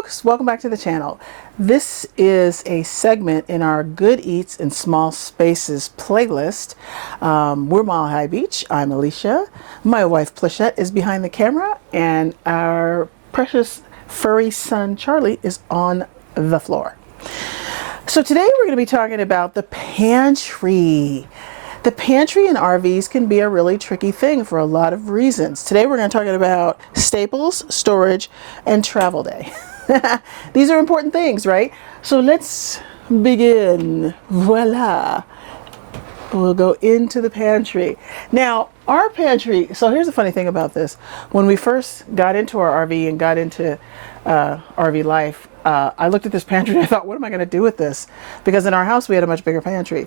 folks, welcome back to the channel. This is a segment in our Good Eats in Small Spaces playlist. We're Mile High Beach. I'm Alicia. My wife Pleshette is behind the camera, and our precious furry son Charlie is on the floor. So today we're going to be talking about the pantry. The pantry in RVs can be a really tricky thing for a lot of reasons. Today we're going to talk about staples, storage, and travel day. These are important things, right? So let's begin. Voila. We'll go into the pantry. Now, our pantry, so here's the funny thing about this. When we first got into our RV and got into RV life, I looked at this pantry and I thought, what am I going to do with this? Because in our house we had a much bigger pantry.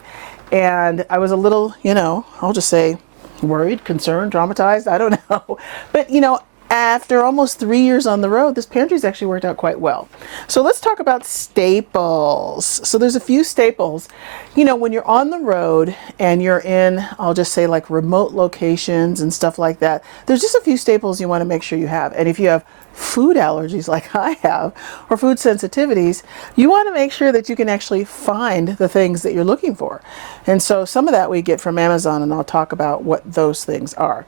And I was a little, I'll just say worried, concerned, traumatized, I don't know. But, after almost 3 years on the road, this pantry's actually worked out quite well. So let's talk about staples. So there's a few staples. When you're on the road and you're in, I'll just say like remote locations and stuff like that, there's just a few staples you want to make sure you have. And if you have food allergies like I have, or food sensitivities, you want to make sure that you can actually find the things that you're looking for. And so some of that we get from Amazon, and I'll talk about what those things are.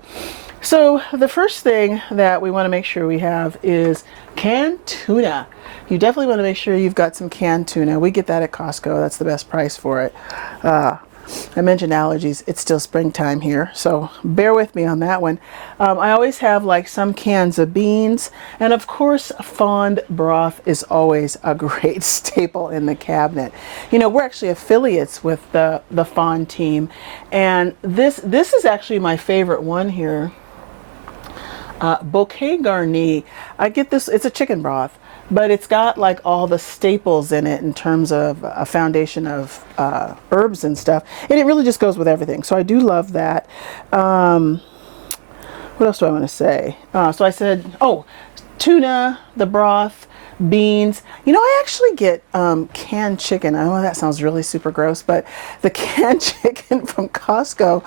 So the first thing that we want to make sure we have is canned tuna. You definitely want to make sure you've got some canned tuna. We get that at Costco. That's the best price for it. I mentioned allergies. It's still springtime here, so bear with me on that one. I always have like some cans of beans, and of course fond broth is always a great staple in the cabinet. We're actually affiliates with the fond team, and this is actually my favorite one here. Bouquet Garni. I get this, it's a chicken broth, but it's got like all the staples in it in terms of a foundation of herbs and stuff, and it really just goes with everything. So I do love that. What else do I want to say? So I said, tuna, the broth, beans. I actually get canned chicken. I know that sounds really super gross, but the canned chicken from Costco,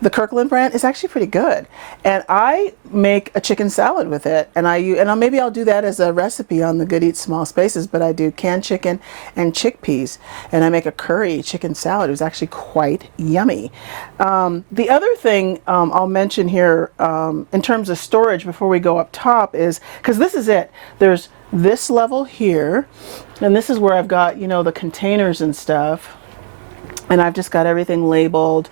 the Kirkland brand, is actually pretty good, and I make a chicken salad with it, and maybe I'll do that as a recipe on the Good Eats Small Spaces. But I do canned chicken and chickpeas, and I make a curry chicken salad. It was actually quite yummy. The other thing I'll mention here in terms of storage before we go up top is, because this is it, there's this level here, and this is where I've got the containers and stuff, and I've just got everything labeled.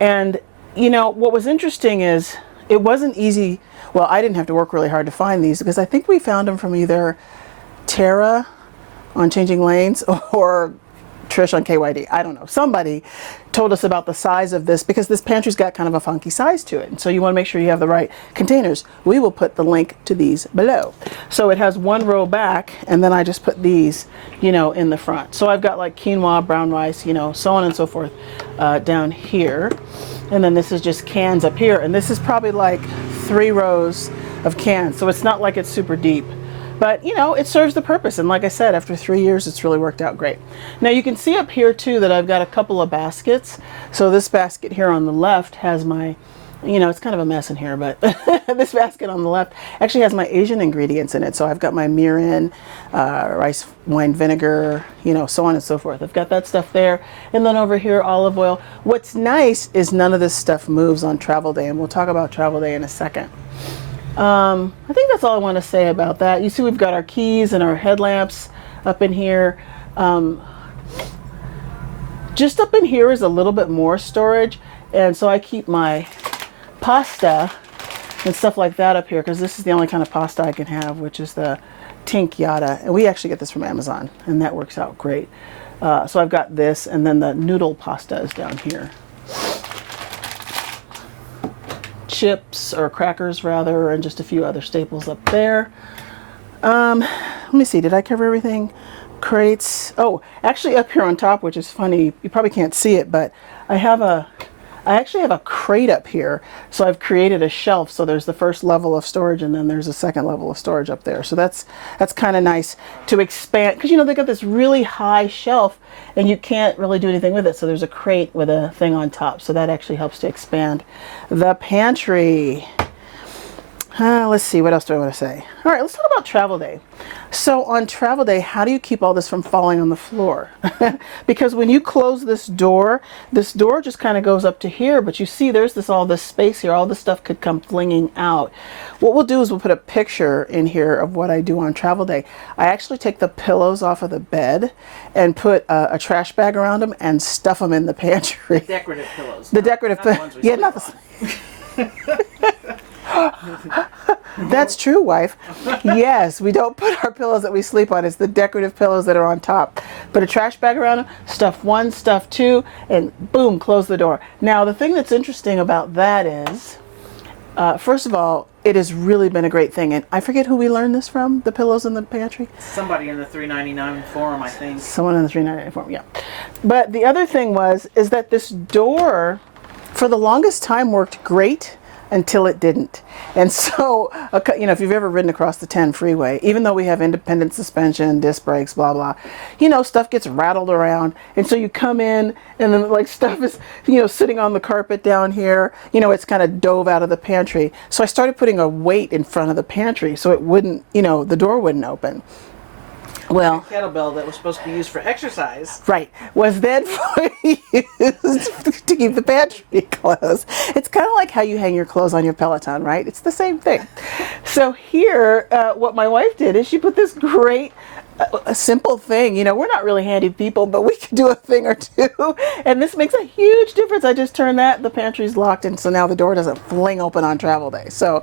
And what was interesting is it wasn't easy. Well, I didn't have to work really hard to find these, because I think we found them from either Tara on Changing Lanes or Trish on KYD. I don't know. Somebody told us about the size of this, because this pantry's got kind of a funky size to it. And so you want to make sure you have the right containers. We will put the link to these below. So it has one row back, and then I just put these, in the front. So I've got like quinoa, brown rice, so on and so forth down here. And then this is just cans up here. And this is probably like 3 rows of cans. So it's not like it's super deep. But, it serves the purpose. And like I said, after 3 years, it's really worked out great. Now you can see up here too that I've got a couple of baskets. So this basket here on the left has my, it's kind of a mess in here, but this basket on the left actually has my Asian ingredients in it. So I've got my mirin, rice wine vinegar, so on and so forth. I've got that stuff there. And then over here, olive oil. What's nice is none of this stuff moves on travel day. And we'll talk about travel day in a second. I think that's all I want to say about that. You see we've got our keys and our headlamps up in here. Just up in here is a little bit more storage, and so I keep my pasta and stuff like that up here, because this is the only kind of pasta I can have, which is the tinkyata, and we actually get this from Amazon, and that works out great. So I've got this, and then the noodle pasta is down here. Chips, or crackers rather, and just a few other staples up there. Let me see, did I cover everything? Crates. Oh, actually up here on top, which is funny, you probably can't see it, but I actually have a crate up here. So I've created a shelf. So there's the first level of storage, and then there's a second level of storage up there. So that's kind of nice to expand, because they got this really high shelf and you can't really do anything with it. So there's a crate with a thing on top. So that actually helps to expand the pantry. Let's see, what else do I want to say? All right, let's talk about travel day. So on travel day, how do you keep all this from falling on the floor? Because when you close this door just kind of goes up to here, but you see there's all this space here. All this stuff could come flinging out. What we'll do is we'll put a picture in here of what I do on travel day. I actually take the pillows off of the bed and put a trash bag around them and stuff them in the pantry. Decorative pillows. The decorative pillows. Yeah, not the... That's true, wife. Yes, we don't put our pillows that we sleep on. It's the decorative pillows that are on top. Put a trash bag around them, stuff one, stuff two, and boom, close the door. Now, the thing that's interesting about that is, first of all, it has really been a great thing. And I forget who we learned this from, the pillows in the pantry. Somebody in the 399 forum, I think. Someone in the 399 forum, yeah. But the other thing is that this door, for the longest time, worked great until it didn't. And so, if you've ever ridden across the 10 freeway, even though we have independent suspension, disc brakes, blah, blah, stuff gets rattled around. And so you come in and then like stuff is, sitting on the carpet down here, it's kind of dove out of the pantry. So I started putting a weight in front of the pantry so it wouldn't, the door wouldn't open. Well, the kettlebell that was supposed to be used for exercise. Right. Was then used to keep the pantry closed. It's kind of like how you hang your clothes on your Peloton, right? It's the same thing. So here, what my wife did is she put this great, a simple thing. We're not really handy people, but we can do a thing or two. And this makes a huge difference. I just turned that, the pantry's locked, and so now the door doesn't fling open on travel day. So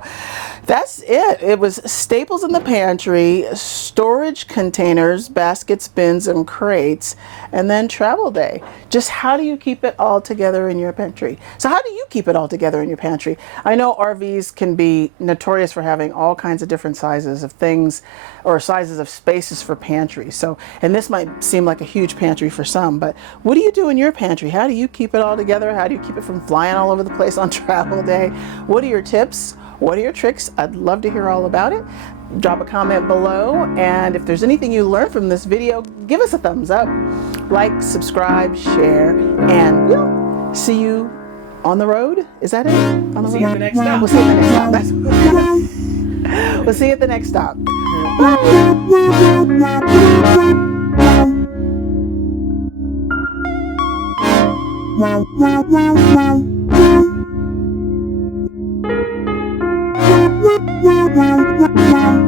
that's it. It was staples in the pantry, storage containers, baskets, bins, and crates, and then travel day. Just how do you keep it all together in your pantry? So how do you keep it all together in your pantry? I know RVs can be notorious for having all kinds of different sizes of things or sizes of spaces for pantry. So, and this might seem like a huge pantry for some, but what do you do in your pantry? How do you keep it all together? How do you keep it from flying all over the place on travel day? What are your tips? What are your tricks? I'd love to hear all about it. Drop a comment below, and if there's anything you learned from this video, give us a thumbs up, like, subscribe, share, and we'll see you on the road. Is that it? On the road? See you at the next stop. We'll see you at the next stop. We'll see you at the next stop. Bye.